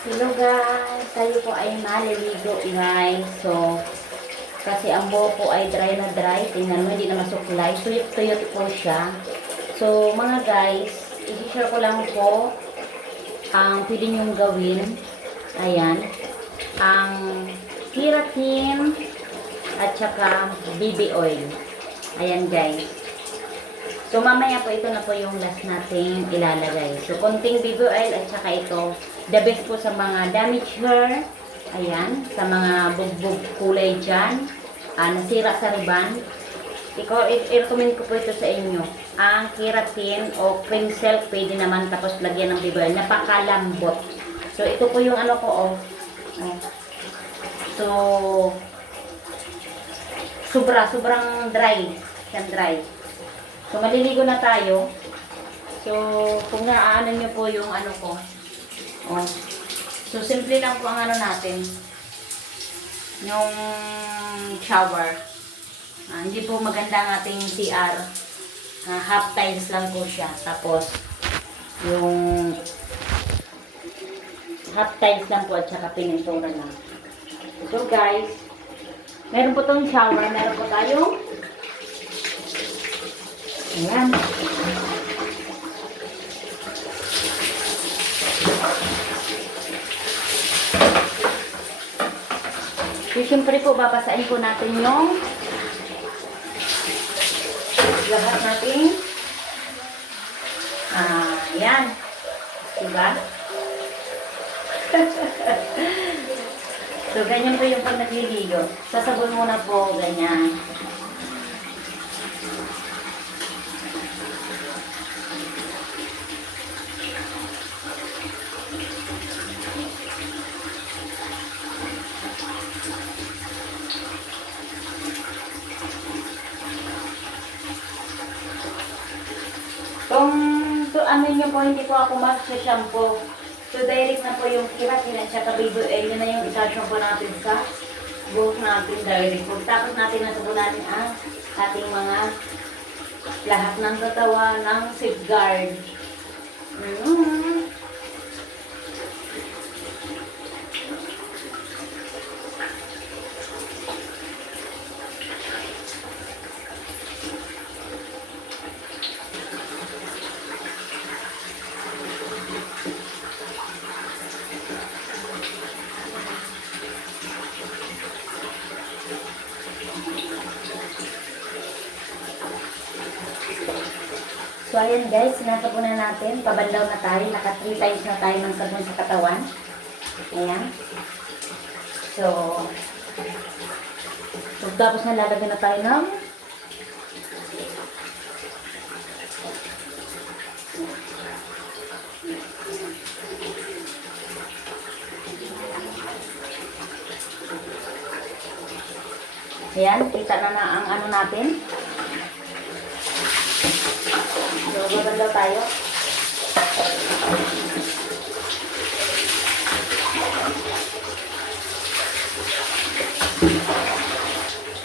Hello guys, tayo po ay maliligo guys. So, kasi ang buhok po ay dry na dry. Tingnan mo, hindi na masuklay. Tuyot-tuyot po siya. So, mga guys, i-share ko lang po ang pwede nyong gawin. Ayan. Ang keratin at saka BB oil. Ayan guys. So, mamaya po ito na po yung last nating ilalagay. So, konting BB oil at saka ito. The best po sa mga damaged hair. Ayan. Sa mga bugbog kulay dyan. Nasira sa riban. I-recommend ko po ito sa inyo. Ang keratin o cream silk pwede naman tapos lagyan ng BB oil. Napakalambot. So, ito po yung ano ko So, sobrang dry. Yan dry. So, maliligo na tayo. So, kung naaanan nyo po yung ano ko. So, simple lang po ang ano natin. Yung shower. Hindi po maganda ang ating CR. Half tiles lang po siya. Tapos, yung half tiles lang po at saka pinintura lang. So, guys, meron po tong shower. Meron po tayong ayan. So, siyempre po, babasahin po natin yung lahat natin. Ayan. Diba? So, ganyan po yung pag nagliligo. Sasabon muna po, ganyan. Kung ano nyo po, hindi po ako mag-shampoo. So, direct na po yung keratin at saka BB oil. Yun na yung isa-shampoo natin sa buhok natin direct po. Tapos natin nasabunan ang ating mga lahat ng katawan ng safeguard. So, ayan guys, sinasabunan natin. Pabanlaw na tayo. Naka 3 times na tayo ng sabon sa katawan. Ayan. So, tapos na lalagyan na tayo ng ayan, kita na ang ano natin. So, babanlaw tayo.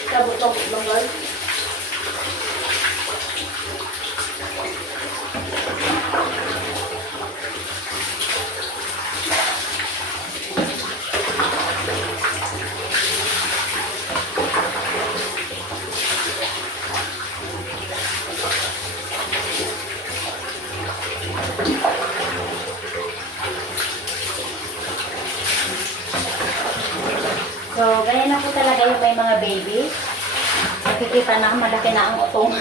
Sabot-sabot lang guys. So, ganyan na po talaga yung may mga baby. Nakikita na, malaki na ang utong.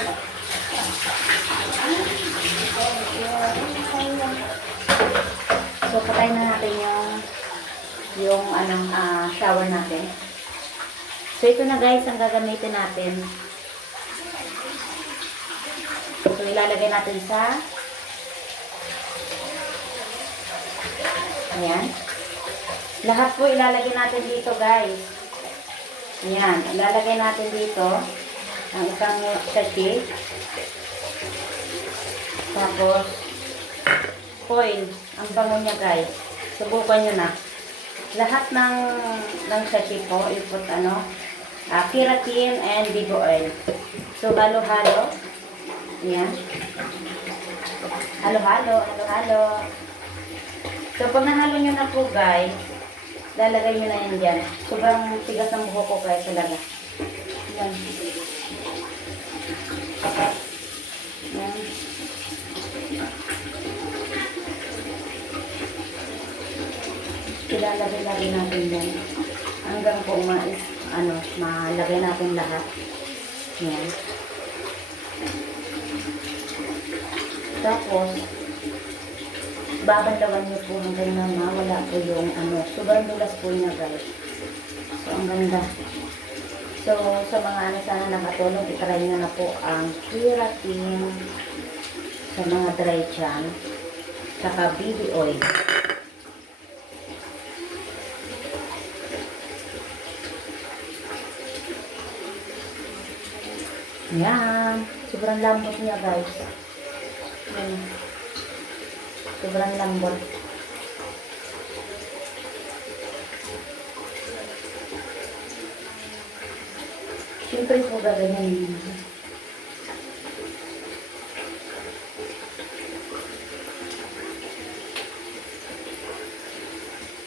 So, patay na natin yung shower natin. So, ito na guys, ang gagamitin natin. So, ilalagay natin sa ayan. Lahat po ilalagay natin dito guys. Ayan. Ilalagay natin dito ang isang sachet. Tapos oil. Ang bango niya guys. Subukan nyo na. Lahat ng sachet po ipot keratin and BB oil. So halo-halo. Ayan. Halo-halo. Halo-halo. So, pag nahalo nyo na po guys, lalagay nyo na yan dyan. Sobrang tigas ng buhok ko kaya talaga. Yan. Yan. Ilalagay-lagay natin yan. Hanggang po malagay natin lahat. Yan. Tapos, babandawan niyo po hanggang na mawala po yung sobrang dulas po niya guys. So, ang ganda. So, sa mga sana nakatulong, itry nyo na po ang keratin sa mga dry chan, saka baby oil. Yan. Sobrang lambot niya guys. Yan. Sobrang lambot. Siyempre po gaganyan.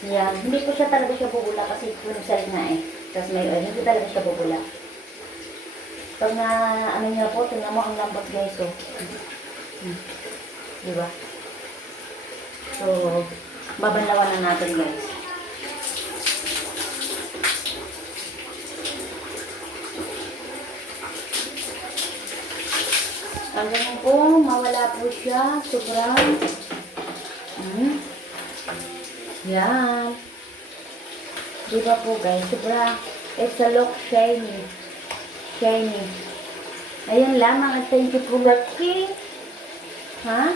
Yan. Hindi po siya talaga siya bubula kasi punsel nga eh. Tapos may oil. Hindi talaga siya bubula. Pag na niya po, tingnan mo ang lambot guys. So, diba? So, babanlawan na natin guys. Hanggang po, mawala po siya. Sobrang. Yan. Diba po guys? Sobrang. It's a look shiny. Shiny. Ayan lamang. At thank you for watching. Ha?